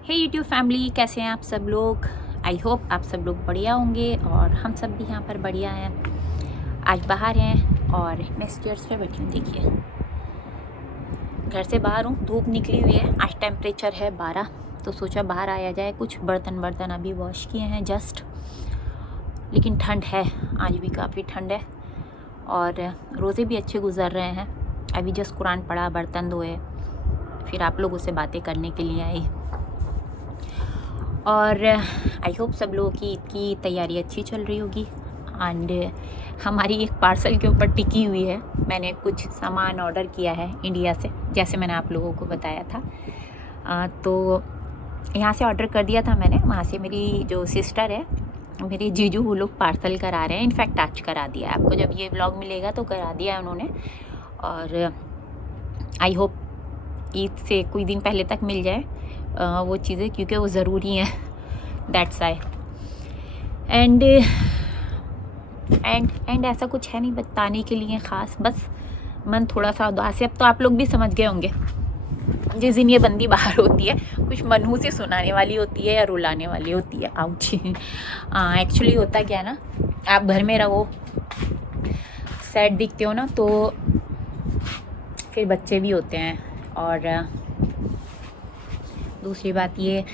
हे YouTube family, कैसे हैं आप सब लोग। आई होप आप सब लोग बढ़िया होंगे और हम सब भी यहाँ पर बढ़िया हैं। आज बाहर हैं और मैं स्टेयर्स पे बैठी हूँ। देखिए, घर से बाहर हूँ, धूप निकली हुई है। आज टेम्परेचर है 12, तो सोचा बाहर आया जाए। कुछ बर्तन अभी वॉश किए हैं जस्ट, लेकिन ठंड है, आज भी काफ़ी ठंड है और रोज़े भी अच्छे गुजर रहे हैं। अभी जस्ट कुरान पढ़ा, बर्तन धोए, फिर आप लोगों से बातें करने के लिए आई। और आई होप सब लोगों की ईद की तैयारी अच्छी चल रही होगी। एंड हमारी एक पार्सल के ऊपर टिकी हुई है। मैंने कुछ सामान ऑर्डर किया है इंडिया से, जैसे मैंने आप लोगों को बताया था। तो यहाँ से ऑर्डर कर दिया था मैंने। वहाँ से मेरी जो सिस्टर है, मेरे जीजू, वो लोग पार्सल करा रहे हैं। इनफैक्ट आज करा दिया है। आपको जब ये व्लॉग मिलेगा तो करा दिया है उन्होंने। और आई होप ईद से कुछ दिन पहले तक मिल जाए वो चीज़ें, क्योंकि वो ज़रूरी हैं। That's I. एंड ऐसा कुछ है नहीं बताने के लिए ख़ास, बस मन थोड़ा सा उदास है। अब तो आप लोग भी समझ गए होंगे, जिस दिन ये बंदी बाहर होती है, कुछ मनहूसी सुनाने वाली होती है या रुलाने वाली होती है। आउच। एक्चुअली होता क्या है ना, आप घर में रहो, सैड दिखते हो ना, तो फिर बच्चे भी होते हैं। और दूसरी बात ये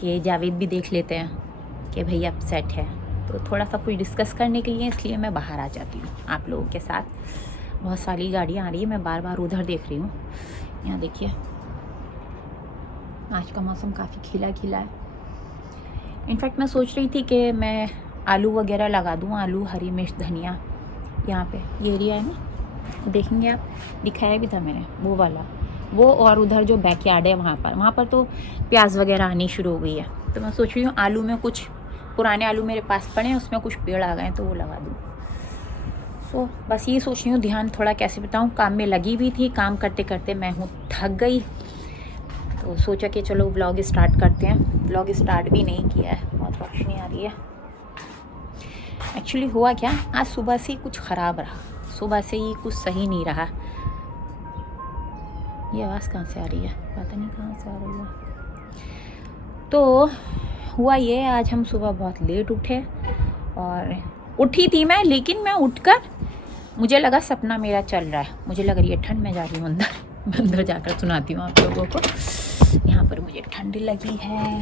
कि जावेद भी देख लेते हैं कि भैया अपसेट है, तो थोड़ा सा कुछ डिस्कस करने के लिए इसलिए मैं बाहर आ जाती हूँ आप लोगों के साथ। बहुत सारी गाड़ियाँ आ रही है, मैं बार बार उधर देख रही हूँ। यहाँ देखिए, आज का मौसम काफ़ी खिला खिला है। इनफैक्ट मैं सोच रही थी कि मैं आलू वगैरह लगा दूँ, आलू, हरी मिर्च, धनिया। यहाँ पे ये एरिया है ना, देखेंगे आप, दिखाया भी था मैंने वो वाला, वो। और उधर जो बैकयार्ड है वहाँ पर तो प्याज वगैरह आनी शुरू हो गई है। तो मैं सोच रही हूँ आलू में, कुछ पुराने आलू मेरे पास पड़े हैं, उसमें कुछ पेड़ आ गए हैं तो वो लगा दूँ। सो बस ये सोच रही हूँ। ध्यान थोड़ा कैसे बताऊँ, काम में लगी हुई थी, काम करते करते मैं हूँ थक गई, तो सोचा कि चलो व्लॉग स्टार्ट करते हैं। व्लॉग स्टार्ट भी नहीं किया है, बहुत रोशनी आ रही है। एक्चुअली हुआ क्या, आज सुबह से ही कुछ ख़राब रहा, सुबह से ही कुछ सही नहीं रहा। ये आवाज़ कहाँ से आ रही है, पता नहीं कहाँ से आ रही है। तो हुआ ये, आज हम सुबह बहुत लेट उठे, और उठी थी मैं, लेकिन मैं उठकर मुझे लगा सपना मेरा चल रहा है। मुझे लग रही है ठंड, मैं जा रही हूँ अंदर। मैं अंदर जाकर सुनाती हूँ आप लोगों को। यहाँ पर मुझे ठंड लगी है।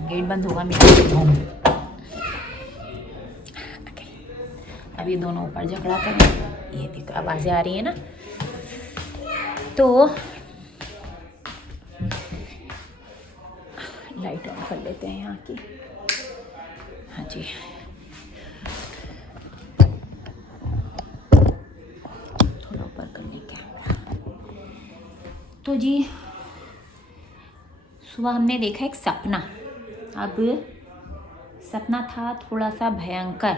गेट बंद होगा मेरा। अब ये दोनों ऊपर झगड़ा करें, ये देखो आवाज़ें आ रही है ना। तो लाइट ऑन कर लेते हैं यहाँ की। हाँ जी, थोड़ा ऊपर करने कैमरा। तो जी, सुबह हमने देखा एक सपना। अब सपना था थोड़ा सा भयंकर।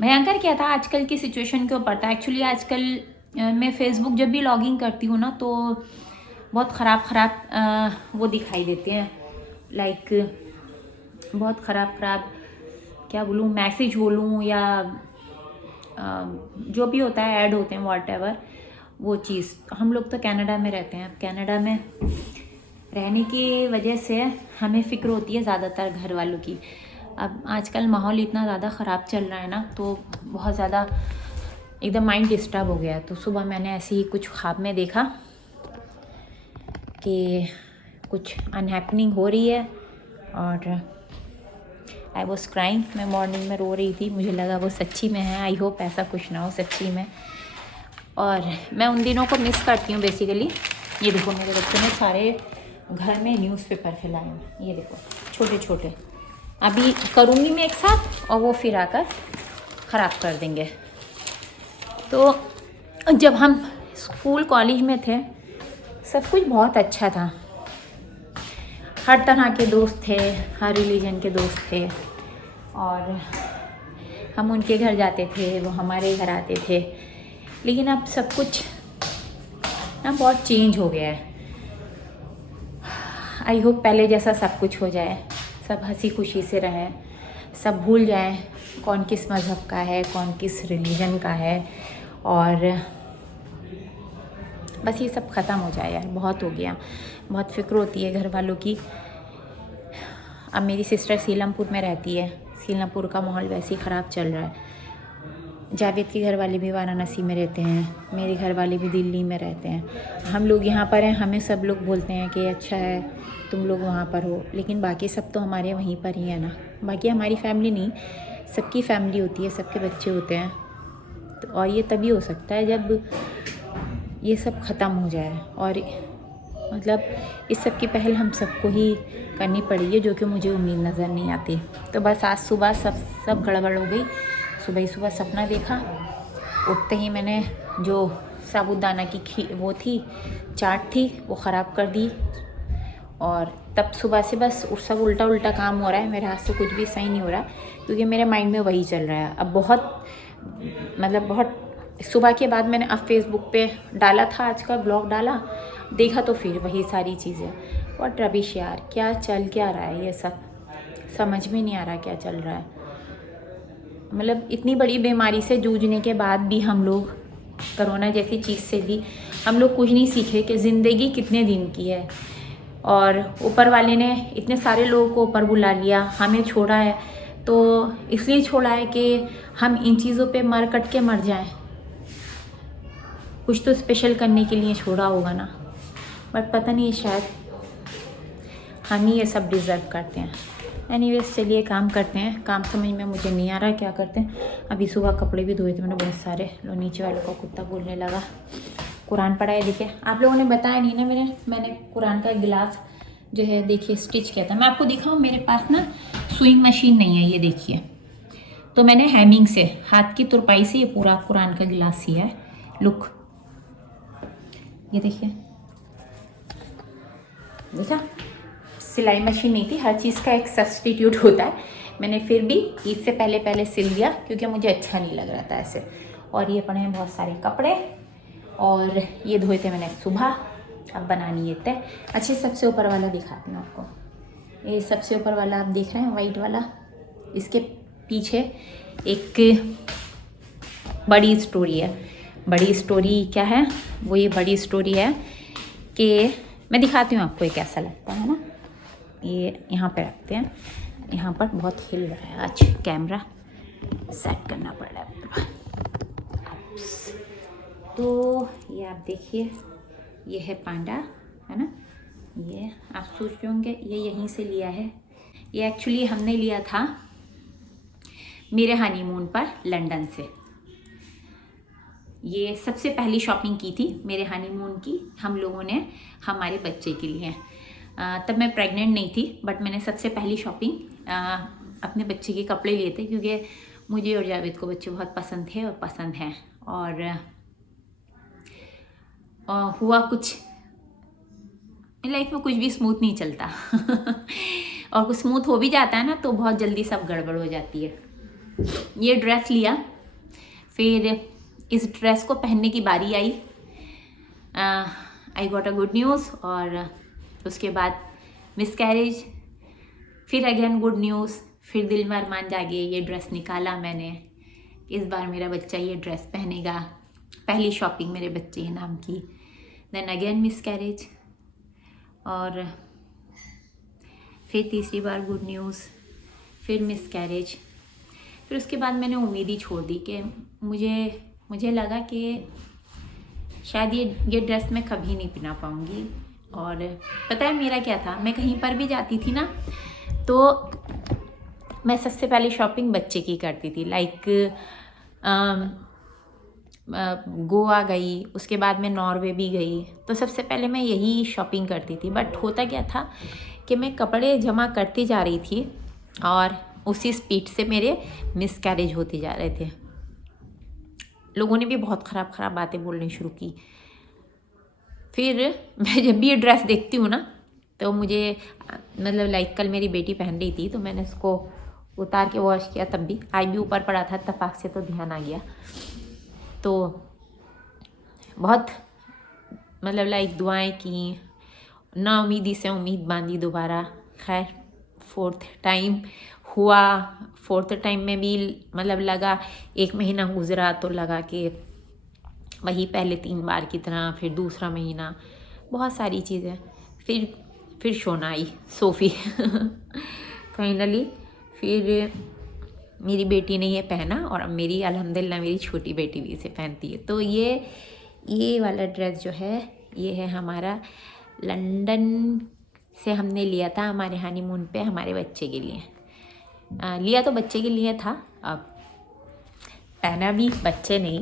भयंकर क्या था, आजकल की सिचुएशन के ऊपर था। एक्चुअली आजकल मैं फेसबुक जब भी लॉगिंग करती हूँ ना, तो बहुत ख़राब वो दिखाई देते हैं। लाइक बहुत ख़राब क्या बोलूँ, मैसेज बोलूँ या जो भी होता है, ऐड होते हैं, व्हाटएवर वो चीज़। हम लोग तो कनाडा में रहते हैं। कनाडा में रहने की वजह से हमें फ़िक्र होती है ज़्यादातर घर वालों की। अब आजकल माहौल इतना ज़्यादा ख़राब चल रहा है ना, तो बहुत ज़्यादा एकदम माइंड डिस्टर्ब हो गया। तो सुबह मैंने ऐसे ही कुछ ख्वाब में देखा कि कुछ अनहैपनिंग हो रही है, और आई वॉज क्राइंग। मैं मॉर्निंग में रो रही थी, मुझे लगा वो सच्ची में है। आई होप ऐसा कुछ ना हो सच्ची में। और मैं उन दिनों को मिस करती हूँ बेसिकली। ये देखो, मेरे बच्चों ने सारे घर में न्यूज़पेपर फैलाए हैं, ये देखो, छोटे छोटे। अभी करूँगी मैं एक साथ, और वो फिर आकर ख़राब कर देंगे। तो जब हम स्कूल कॉलेज में थे, सब कुछ बहुत अच्छा था। हर तरह के दोस्त थे, हर रिलीजन के दोस्त थे, और हम उनके घर जाते थे, वो हमारे घर आते थे। लेकिन अब सब कुछ ना बहुत चेंज हो गया है। आई होप पहले जैसा सब कुछ हो जाए, सब हंसी खुशी से रहें, सब भूल जाएं कौन किस मज़हब का है, कौन किस रिलीजन का है, और बस ये सब ख़त्म हो जाए यार, बहुत हो गया। बहुत फ़िक्र होती है घर वालों की। अब मेरी सिस्टर सीलमपुर में रहती है, सीलमपुर का माहौल वैसे ही ख़राब चल रहा है। जावेद के घर वाले भी वाराणसी में रहते हैं, मेरे घर वाले भी दिल्ली में रहते हैं। हम लोग यहाँ पर हैं, हमें सब लोग बोलते हैं कि अच्छा है तुम लोग वहाँ पर हो, लेकिन बाकी सब तो हमारे वहीं पर ही है ना। बाकी हमारी फैमिली नहीं, सबकी फैमिली होती है, सबके बच्चे होते हैं। तो और ये तभी हो सकता है जब ये सब ख़त्म हो जाए, और मतलब इस सब की पहल हम सबको ही करनी पड़ेगी, जो कि मुझे उम्मीद नज़र नहीं आती। तो बस आज सुबह सब गड़बड़ हो गई। सुबह ही सुबह सपना देखा, उठते ही मैंने जो साबूदाना की वो थी चाट थी वो ख़राब कर दी, और तब सुबह से बस सब उल्टा काम हो रहा है। मेरे हाथ से कुछ भी सही नहीं हो रहा, क्योंकि मेरे माइंड में वही चल रहा है। अब बहुत सुबह के बाद मैंने अब फेसबुक पे डाला था, आज का ब्लॉग डाला, देखा तो फिर वही सारी चीज़ें। और रबिश यार, क्या रहा है, ये सब समझ में नहीं आ रहा क्या चल रहा है। मतलब इतनी बड़ी बीमारी से जूझने के बाद भी हम लोग, कोरोना जैसी चीज़ से भी हम लोग कुछ नहीं सीखे कि ज़िंदगी कितने दिन की है, और ऊपर वाले ने इतने सारे लोगों को ऊपर बुला लिया, हमें छोड़ा है। तो इसलिए छोड़ा है कि हम इन चीज़ों पे मर कट के मर जाएं। कुछ तो स्पेशल करने के लिए छोड़ा होगा ना, बट पता नहीं, शायद हम ही ये सब डिज़र्व करते हैं। एनीवेज चलिए काम करते हैं। काम समझ में मुझे नहीं आ रहा क्या करते हैं। अभी सुबह कपड़े भी धोए थे मैंने बहुत सारे। लो नीचे वालों का कुत्ता बोलने लगा। कुरान पढ़ा है, देखिए आप लोगों ने बताया नहीं ना, मैंने कुरान का गिलास जो है देखिए स्टिच किया था। मैं आपको दिखाऊँ, मेरे पास ना सुइंग मशीन नहीं है, ये देखिए। तो मैंने हैमिंग से हाथ की तुरपाई से ये पूरा कुरान का गिलास सिया है। लुक, ये देखिए, देखा, सिलाई मशीन नहीं थी। हर चीज़ का एक सब्स्टिट्यूट होता है। मैंने फिर भी ईद से पहले सिल दिया, क्योंकि मुझे अच्छा नहीं लग रहा था ऐसे। और ये पड़े हैं बहुत सारे कपड़े, और ये धोए थे मैंने सुबह। अब बनानी है तय। अच्छे सबसे ऊपर वाला दिखाती हूँ आपको। ये सबसे ऊपर वाला आप देख रहे हैं, वाइट वाला, इसके पीछे एक बड़ी स्टोरी है। बड़ी स्टोरी क्या है? वो ये बड़ी स्टोरी है कि मैं दिखाती हूँ आपको ये कैसा लगता है ना। ये यहाँ पे रखते हैं, यहाँ पर बहुत हिल रहा है आज, कैमरा सेट करना पड़ रहा है। तो ये आप देखिए, ये है पांडा, है ना। ये आप सोच रहे होंगे ये यहीं से लिया है। ये एक्चुअली हमने लिया था मेरे हनीमून पर लंदन से। ये सबसे पहली शॉपिंग की थी मेरे हनीमून की हम लोगों ने हमारे बच्चे के लिए। तब मैं प्रेग्नेंट नहीं थी, बट मैंने सबसे पहली शॉपिंग अपने बच्चे के कपड़े लिए थे, क्योंकि मुझे और जावेद को बच्चे बहुत पसंद थे और पसंद हैं। और हुआ कुछ, लाइफ में कुछ भी स्मूथ नहीं चलता और कुछ स्मूथ हो भी जाता है ना, तो बहुत जल्दी सब गड़बड़ हो जाती है। ये ड्रेस लिया, फिर इस ड्रेस को पहनने की बारी आई। I got a good news, और उसके बाद मिसकैरेज, फिर अगेन गुड न्यूज़, फिर दिल में अरमान जागे। ये ड्रेस निकाला मैंने, इस बार मेरा बच्चा ये ड्रेस पहनेगा। पहली शॉपिंग मेरे बच्चे के नाम की। देन अगेन मिसकैरेज, और फिर तीसरी बार गुड न्यूज़, फिर मिसकैरेज। फिर उसके बाद मैंने उम्मीद ही छोड़ दी कि मुझे लगा कि शायद ये ड्रेस मैं कभी नहीं पहना पाऊँगी। और पता है मेरा क्या था, मैं कहीं पर भी जाती थी ना, तो मैं सबसे पहले शॉपिंग बच्चे की करती थी। लाइक गोवा गई, उसके बाद मैं नॉर्वे भी गई, तो सबसे पहले मैं यही शॉपिंग करती थी। बट होता क्या था कि मैं कपड़े जमा करती जा रही थी, और उसी स्पीड से मेरे मिसकैरेज होते जा रहे थे। लोगों ने भी बहुत ख़राब बातें बोलनी शुरू की। फिर मैं जब भी ये ड्रेस देखती हूँ ना, तो मुझे मतलब लाइक कल मेरी बेटी पहन रही थी, तो मैंने उसको उतार के वॉश किया, तब भी आई भी ऊपर पड़ा था, तपाक से तो ध्यान आ गया। तो बहुत मतलब लाइक दुआएं की, ना उम्मीदी से उम्मीद बांधी दोबारा। खैर 4th टाइम हुआ। 4th टाइम में भी मतलब लगा, 1 महीना गुजरा तो लगा कि वही पहले 3 बार की तरह। फिर दूसरा महीना, बहुत सारी चीज़ें। फिर शोना आई सोफ़ी फाइनली। फिर मेरी बेटी ने ये पहना और अब मेरी अल्हम्दुलिल्लाह मेरी छोटी बेटी भी इसे पहनती है। तो ये वाला ड्रेस जो है ये है हमारा लंदन से हमने लिया था हमारे हनीमून पे हमारे बच्चे के लिए। लिया तो बच्चे के लिए था, अब पहना भी बच्चे नहीं,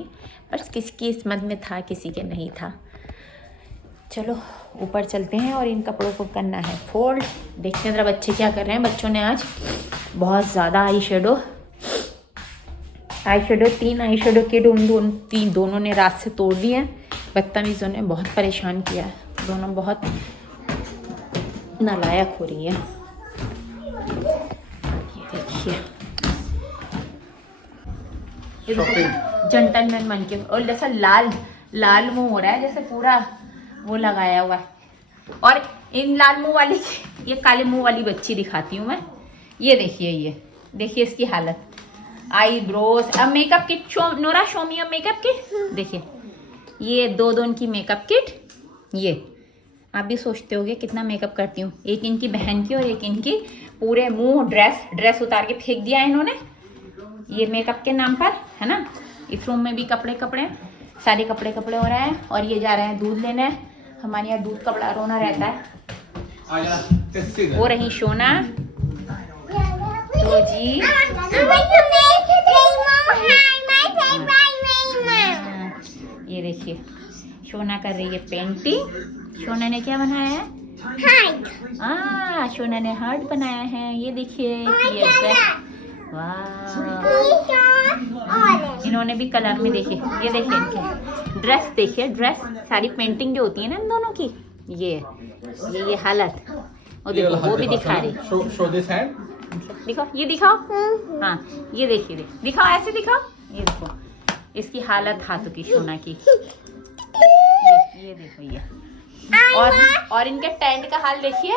बस किसी किस्मत में था किसी के नहीं था। चलो ऊपर चलते हैं और इन कपड़ों को करना है फोल्ड। देखते हैं ज़रा बच्चे क्या कर रहे हैं। बच्चों ने आज बहुत ज़्यादा eye shadow 3 eye shadow kit दोनों ने रात से तोड़ दिए हैं। बदतमीज़ों ने बहुत परेशान किया है, दोनों बहुत नालायक हो रही है। ये देखिए जेंटलमैन बन के, और जैसा लाल मुंह हो रहा है जैसे पूरा वो लगाया हुआ है। और इन लाल मुंह वाली ये काले मुंह वाली बच्ची दिखाती हूँ मैं। ये देखिए इसकी हालत। आई ब्रोज, अब मेकअप किट नोरा शो मी मेकअप किट। देखिए ये दो इनकी मेकअप किट। ये आप भी सोचते होगे कितना मेकअप करती हूँ। एक इनकी बहन की और एक इनकी पूरे मुंह ड्रेस उतार के फेंक दिया है इन्होंने ये मेकअप के नाम पर, है ना। इस रूम में भी कपड़े सारे कपड़े हो रहे हैं। और ये जा रहे हैं दूध लेने। हमारे यहाँ दूध का बड़ा रोना रहता है। वो रही शोना तो जी ये देखिए शोना कर रही है पेंटिंग। शोना ने क्या बनाया है? हार्ट। शोना ने हार्ट बनाया है। ये देखिए वाह, इन्होंने भी कलर में देखिए। ये देखिए इनके ड्रेस, देखिए ड्रेस सारी पेंटिंग जो होती है ना इन दोनों की, ये हालत। और देखो वो भी दिखा रही। दिखाओ, ये दिखाओ। हाँ ये देखिए, दिखाओ ऐसे दिखाओ। ये देखो इसकी हालत हाथों की शोना की। ये देखो ये। और इनके टेंट का हाल देखिए।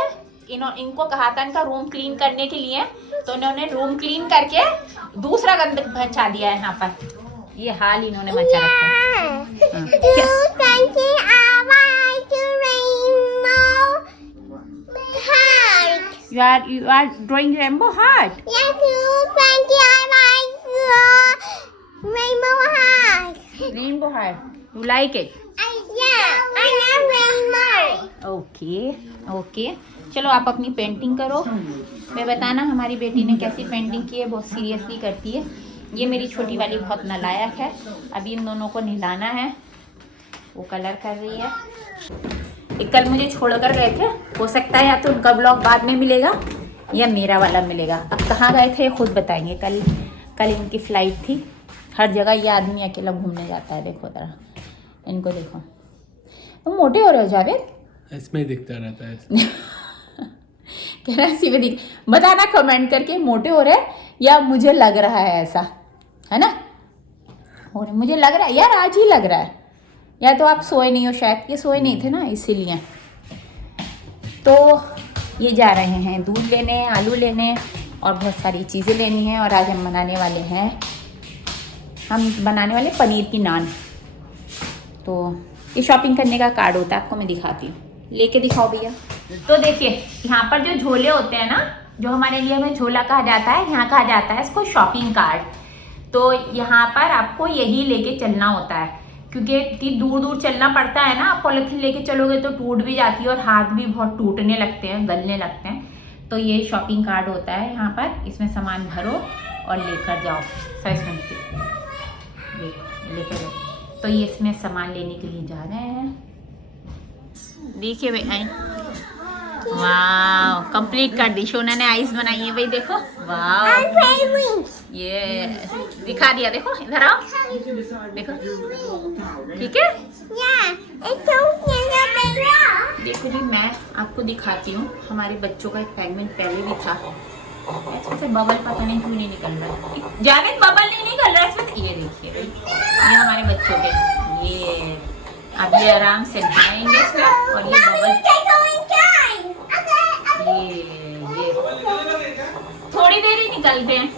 इनको कहा था इनका रूम क्लीन करने के लिए, तो इन्होंने रूम क्लीन करके दूसरा गंद पहुंचा दिया है यहाँ पर। ये हाल इन्होंने मचा रखा है। You are drawing rainbow heart. Yes, I like rainbow heart. Rainbow heart. You like it? Yeah, I love rainbow. Okay. चलो आप अपनी पेंटिंग करो। मैं बताना हमारी बेटी ने कैसी पेंटिंग की है। बहुत सीरियसली करती है। ये मेरी छोटी वाली बहुत नालायक है। अभी इन दोनों को नहलाना है। वो कलर कर रही है। एक कल मुझे छोड़कर गए थे, हो सकता है या तो उनका ब्लॉग बाद में मिलेगा या मेरा वाला मिलेगा। अब कहाँ गए थे खुद बताएंगे। कल इनकी फ्लाइट थी। हर जगह ये आदमी अकेला घूमने जाता है। देखो जरा इनको देखो। तुम मोटे हो रहे हो जावेद। इसमें दिखता रहता है कह रहा है में दिख। बताना कमेंट करके मोटे हो रहे हैं या मुझे लग रहा है ऐसा, है ना। और मुझे लग रहा है यार, आज ही लग रहा है। या तो आप सोए नहीं हो शायद। ये सोए नहीं थे ना इसीलिए। तो ये जा रहे हैं दूध लेने, आलू लेने और बहुत सारी चीज़ें लेनी हैं। और आज हम बनाने वाले पनीर की नान। तो ये शॉपिंग करने का कार्ड होता है, आपको मैं दिखाती हूँ। लेके दिखाओ भैया। तो देखिए यहाँ पर जो झोले होते हैं ना, जो हमारे लिए में झोला कहा जाता है, यहाँ कहा जाता है इसको शॉपिंग कार्ड। तो यहाँ पर आपको यही लेके चलना होता है, क्योंकि दूर चलना पड़ता है ना। आप पॉलिथीन लेके चलोगे तो टूट भी जाती है और हाथ भी बहुत टूटने लगते हैं, गलने लगते हैं। तो ये शॉपिंग कार्ड होता है यहाँ पर। इसमें सामान भरो और लेकर जाओ। लेकर जाओ। तो ये इसमें सामान लेने के लिए जा रहे हैं। देखिए भाई, वाह कंप्लीट कर दी। शोना ने आइस बनाई है भाई, देखो वाह। ये दिखा दिया, देखो इधर आओ, देखो ठीक है। देखो जी मैं आपको दिखाती हूँ। हमारे बच्चों का एक पेंगुइन पहले भी था। इसमें बबल पता नहीं क्यों नहीं निकल रहा है। जावेद बबल नहीं निकल रहा इसमें। ये देखिए ये हमारे बच्चों के। ये अब ये आराम से नहाएंगे इसमें। और ये बबल ये थोड़ी देर ही निकलते हैं।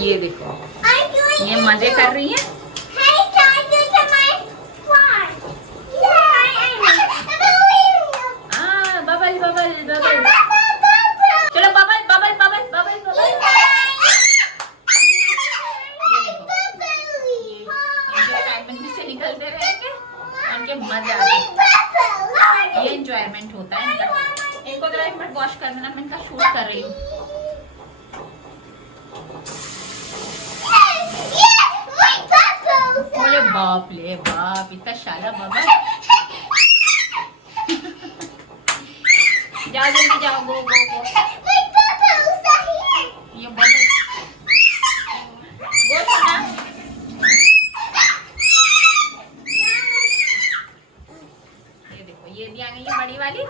ये देखो ये मजे कर रही है। ये एंजॉयमेंट होता है इनका। इनको तो 1 मिनट वॉश कर देना, मैं इनका शूट कर रही हूँ। अरे बाप रे बाप, इतना शाला बाबा। जाओ जल्दी जाओ, गो गो गो। ये बहुत गो सोना। ये देखो ये भी आ गई है बड़ी वाली।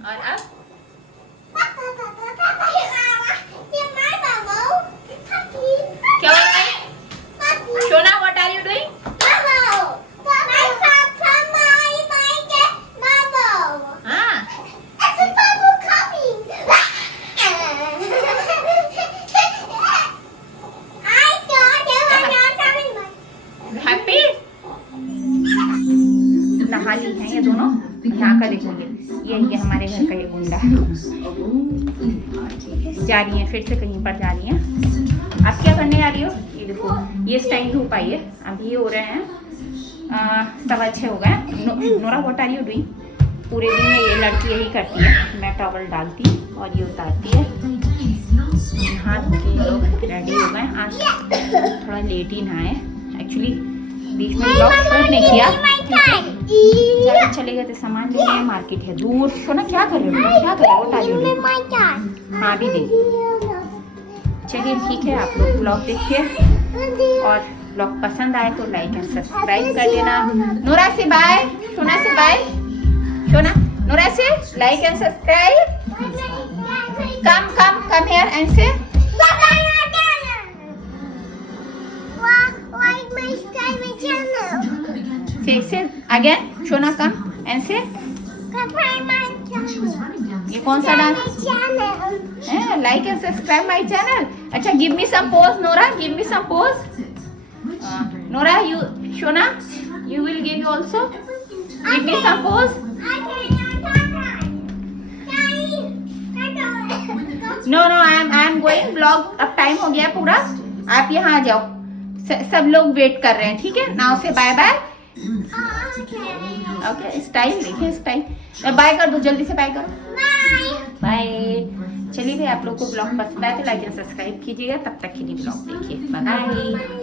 और अब क्या हो रहा है? सोना, व्हाट आर यू डूइंग? हाँ हैप्पी। नहा ली हैं ये दोनों। यहाँ का देखोगे, ये हमारे घर का ये गुंडा जा रही है, फिर से कहीं पर जा रही है। आप क्या करने आ रही हो? ये देखो, ये टाइम धूप आई है, अभी हो रहे हैं 6:15 हो गए। Nora what are you doing? पूरे दिन में ये लड़की यही करती है, मैं टॉवल डालती और ये उतारती है। हाथ के लोग रेडी हो गए। आज थोड़ा लेट ही नहाए, एक्चुअली बीच में ब्लॉग शूट नहीं किया। जब चले गए थे सामान लेने, मार्केट है दूर। सोना क्या कर रहे हो? क्या कर रहे हो? What are you doing? हाँ भी दे। चलिए ठीक है, आप लोग ब्लॉग देखिए और ब्लॉग पसंद आए तो लाइक एंड सब्सक्राइब कर देना। नोरा से बाय, सोना से बाय। सोना, नोरा से like and subscribe. Come here and से से अगेन। सोना कम एंड से। ये कौन सा dance? Like and subscribe my channel. अच्छा, give me some pose Nora, give me some pose. Nora, you Shona, you will give also. Give me some pose. No, I am going. Vlog अब time हो गया पूरा, आप यहाँ आ जाओ। सब लोग वेट कर रहे हैं, ठीक है? नाउ से बाय बाय। ओके, स्टाइल देखिए, स्टाइल। बाय कर दो, जल्दी से बाय करो। बाय। चलिए भाई, आप लोग को ब्लॉग पसंद आए तो लाइक एंड सब्सक्राइब कीजिएगा। तब तक के लिए ब्लॉग देखिए। बाय।